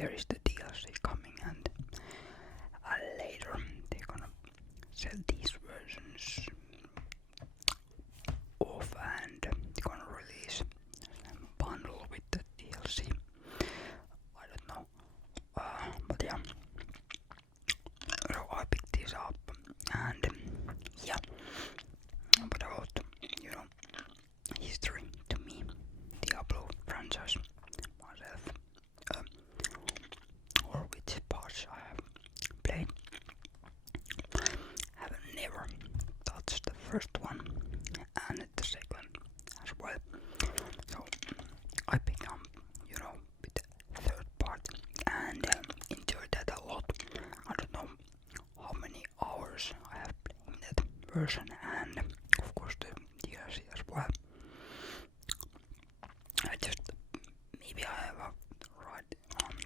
there is the DLC coming, and later they're gonna sell these versions off, and they're gonna release a bundle with the DLC. I don't know, but yeah. So I picked this up, and yeah. But about history to me, Diablo franchise myself, or which parts I have played. Have never touched the first one and the second as well. So I picked up, with the third part and enjoyed that a lot. I don't know how many hours I have played in that version, and of course the DLC as well. Maybe I have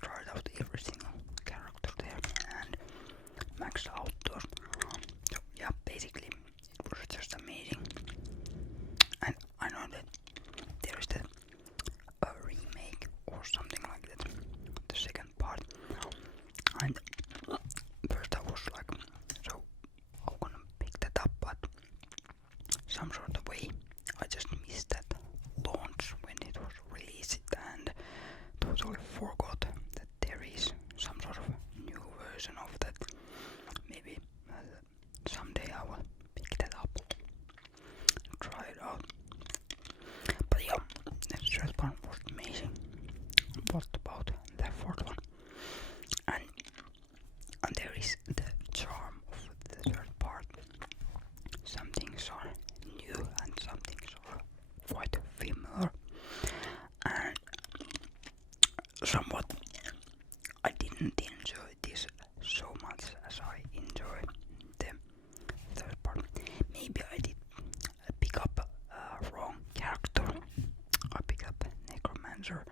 tried out every single character there and maxed out those. So yeah, basically it was just amazing. And I know that there is a remake or something like that, the second part. And first I was like, so I'm gonna pick that up, but some sort of way I just missed that launch when it was released and totally forgot that there is some sort of new version of that. Maybe someday I will pick that up, try it out. But yeah, the third one was amazing. What about the fourth one? And there is the charm of the third part. Some things are new and some things are quite familiar, and somewhat I didn't enjoy this so much as I enjoy the third part. Maybe I did pick up a wrong character. I picked up Necromancer.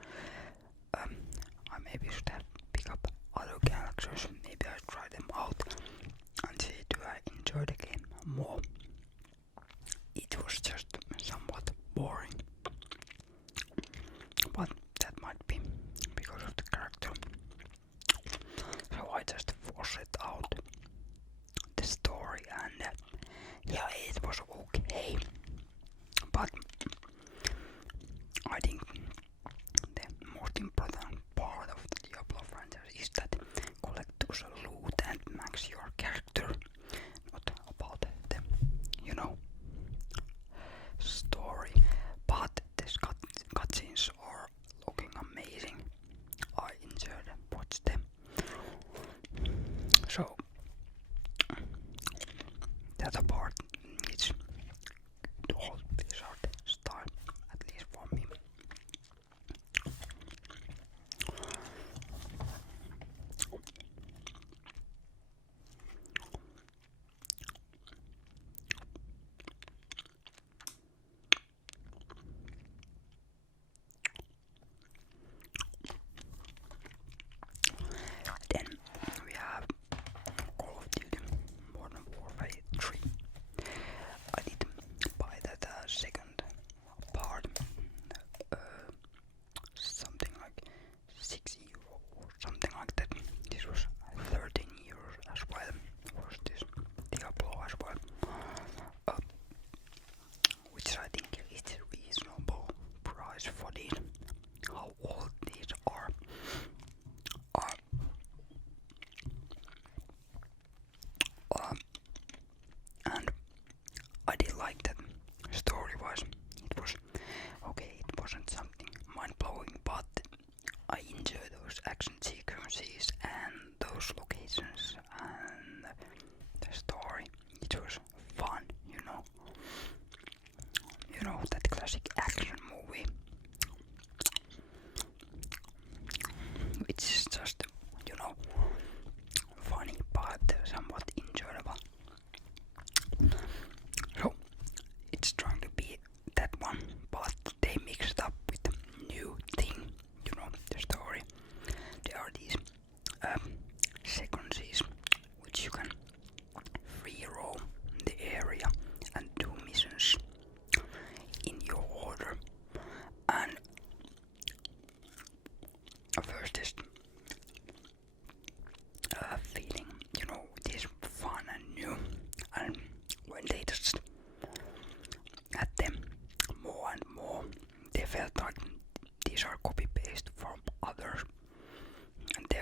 I maybe should have picked up other characters. Maybe I try them out and see do I enjoy the game more. It was just somewhat boring, but that might be because of the character. So I just forced out the story, and yeah, it was okay. But I think the most important part of the Diablo franchise is that collect those loot and max your character, not about the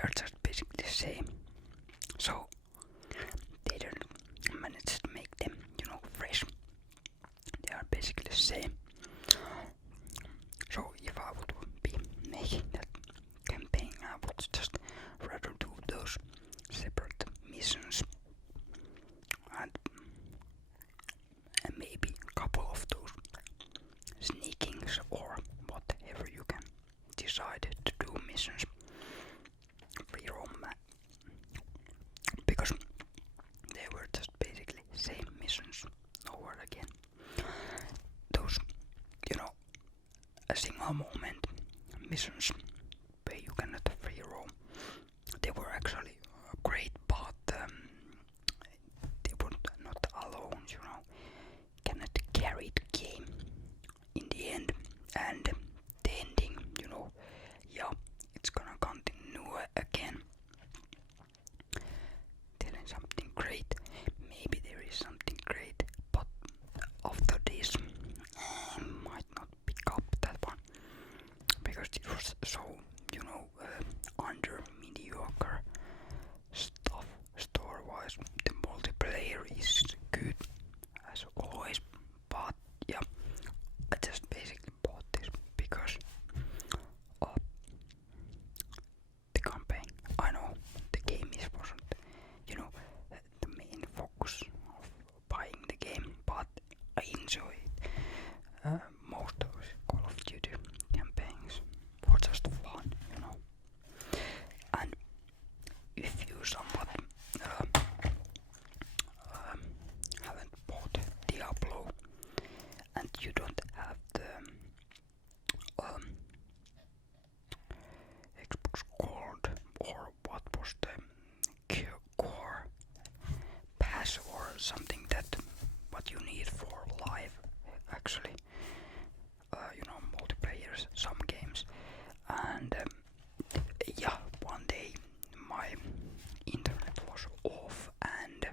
are just basically the same. So they didn't manage to make them, fresh. They are basically the same. So if I would be making that campaign, I would just rather do those separate missions and maybe a couple of those sneakings or whatever you can decide to do missions. Free roam, because they were just basically same missions over again. Those, a single moment missions where you cannot free roam, they were actually great, but they were not alone, cannot carry the game in the end, and the ending, it's gonna continue again. Telling something great, maybe there is something great, but after this, I might not pick up that one because it was so, under mediocre stuff story-wise. The multiplayer is good as always, but yeah, I just basically bought this because of the campaign. I know the game wasn't, the main focus of buying the game, but I enjoy it. Most of Call of Duty campaigns were just fun, And if you somewhat haven't bought Diablo and you don't have the Xbox Gold, or what was the core pass or something, that what you need for live actually, multiplayer some games, and yeah, one day my internet was off and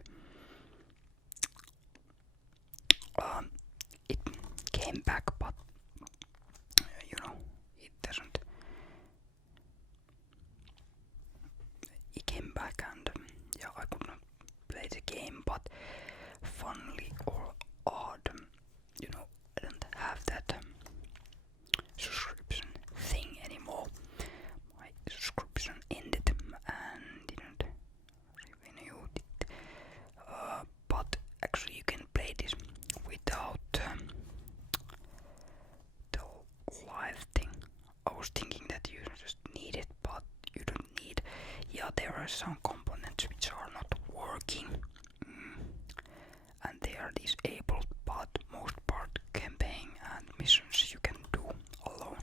it came back, but it doesn't. It came back and yeah, I could not play the game, but funnily or odd, I don't have that subscription thing anymore. My subscription ended and didn't renew it. But actually you can play this without the live thing. I was thinking that you just need it, but you don't need. Yeah, there are some components which are not working, and they are disabled, but most part campaign and missions you can do alone.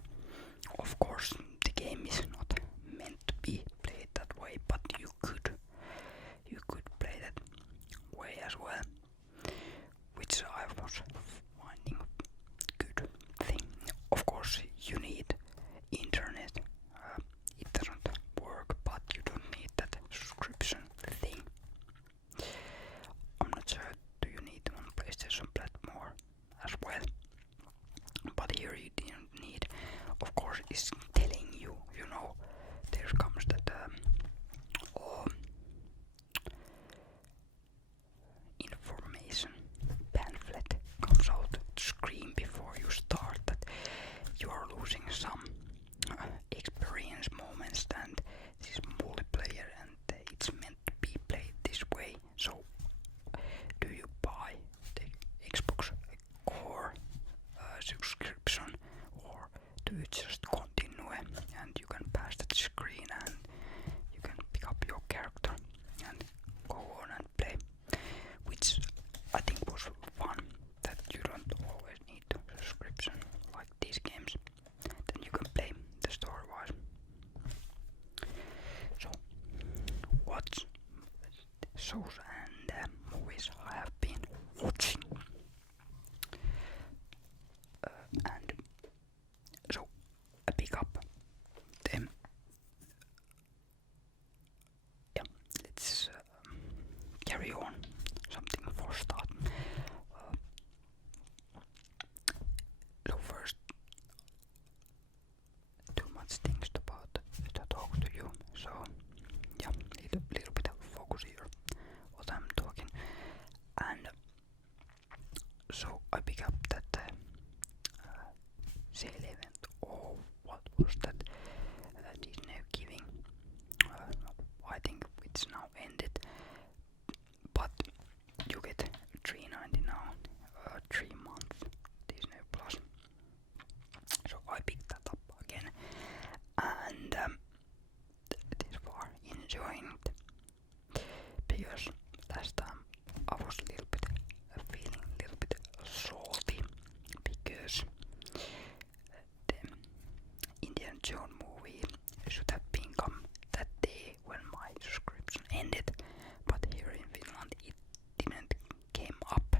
Of course, the game is not meant to be played that way, but you could play that way as well, which I was finding good thing. Of course, you need internet. It doesn't work, but you don't need that subscription thing. I'm not sure. Do you need on PlayStation platform as well? But here you didn't need. Of course, it's telling you. There comes that information pamphlet comes out to screen before you start that you are losing some experience moments, and this is multiplayer and it's meant to be played this way. So do you buy the Xbox Core subscription, or do you just continue and you can pass that screen and you can pick up your character and go on and play, which I think was fun, that you don't always need a subscription like these games. Then you can play the story-wise. So, what shows and movies I have been watching? And so I pick up them. Yeah, let's carry on. Something for start. So first, too much things about to talk to you. So enjoying it. Because last time I was a little bit feeling a little bit salty because the Indiana Jones movie should have been come that day when my subscription ended, but here in Finland it didn't came up.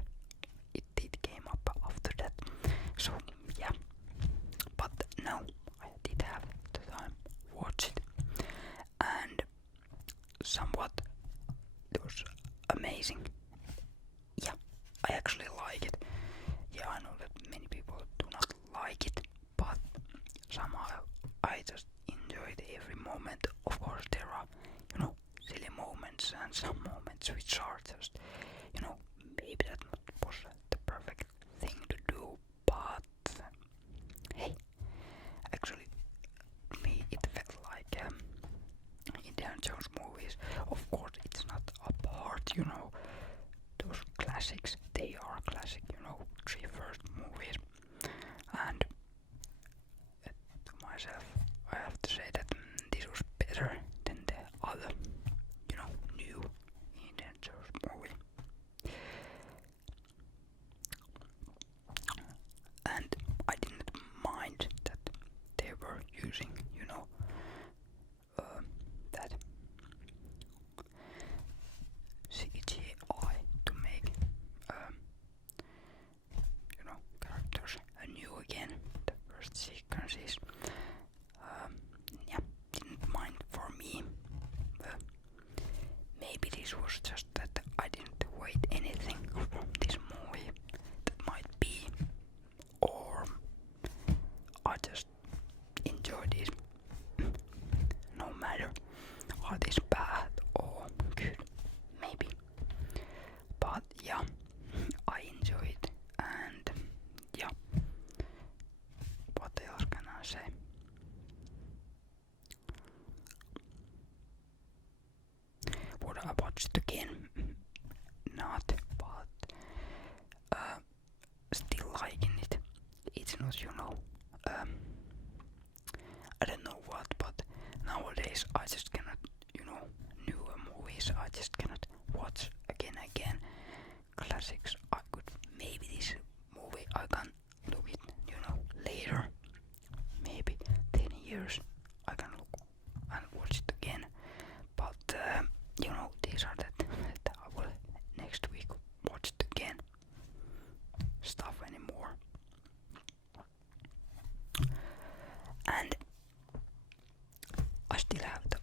It did came up after that. So yeah, but now I did have the time to watch it, and somewhat it was amazing. Yeah, I actually like it. Yeah, I know that many people do not like it, but somehow I just enjoyed every moment. Of course, there are, silly moments and some moments which are just, maybe that was the perfect thing to do, but hey, actually, me it felt like Indiana Jones movies. Of course, it's not apart, those classics. They are classic, three first movies, and to myself, I have to say that this was better than the other, new Indiana Jones movie. And I didn't mind that they were using, that CGI to make, characters anew again. The first sequences, yeah, didn't mind for me. Maybe this was just that I didn't wait anything from this movie. That might be, or I just enjoy this no matter are this bad or good, maybe. But yeah, I enjoy it, and yeah, what else can I say? Would I watch it again? Not, but still liking it. It's not, I don't know what, but nowadays I just cannot, newer movies I just cannot watch again. Classics I could, maybe this movie I can look it, later. Maybe 10 years I can look and watch it again. But, these are that I will next week watch it again. Stuff anymore. And I still have the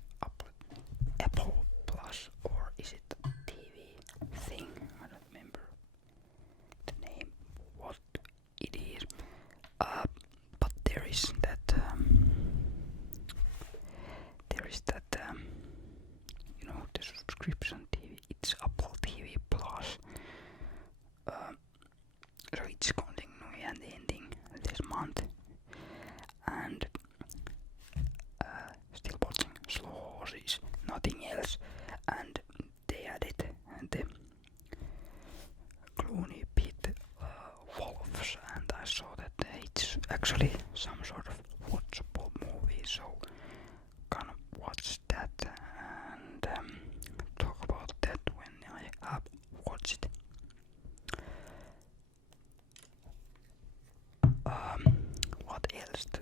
Apple Plus, or is it the TV thing? I don't remember the name, what it is. But there is that. The subscription TV. It's Apple TV Plus. So it's continuing and ending this month, and still watching Slow Horses, nothing else, and they added the Clooney Pit Wolves, and I saw that it's actually some sort of watchable movie, so gonna watch that and talk about that when I have watched it. What else do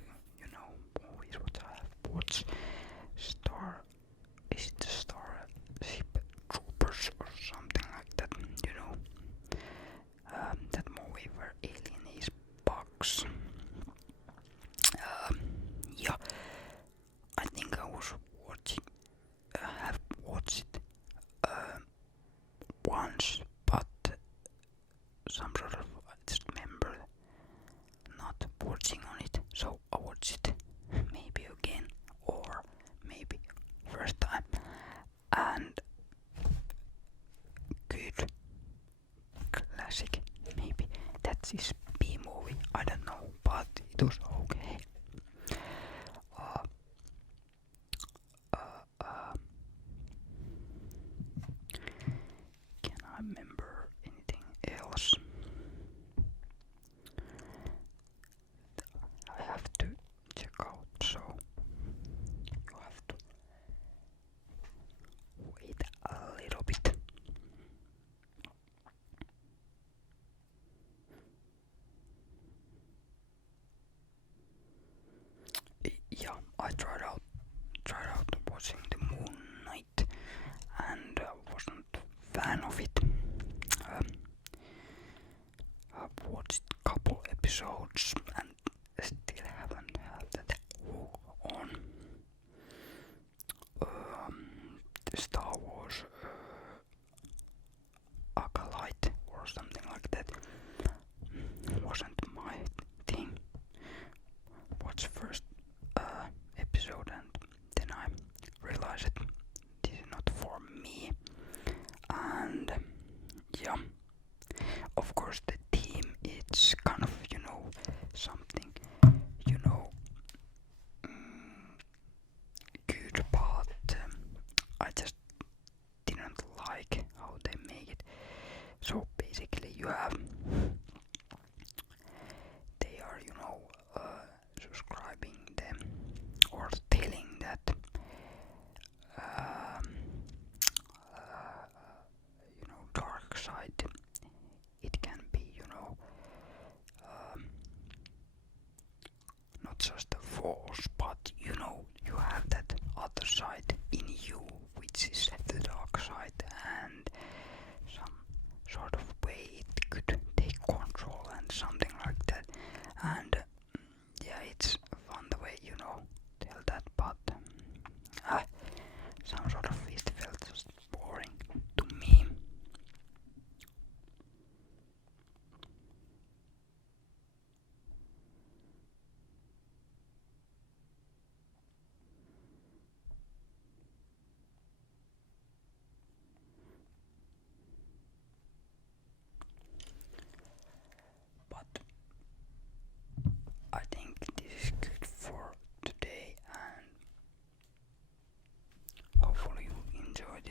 movies what I have watched? Is it Starship Troopers or something like that? That movie where alien is bugs. Yeah, I think I was have watched it once, but some sort of, I just remember not watching on it, so I watched it maybe again, or maybe first time, and good, classic, maybe that's his B movie, I don't know, but it was okay. Can I remember anything else? I have to check out, so you have to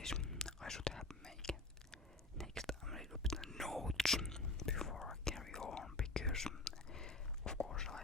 this. I should have make next time a little bit of notes before I carry on, because of course I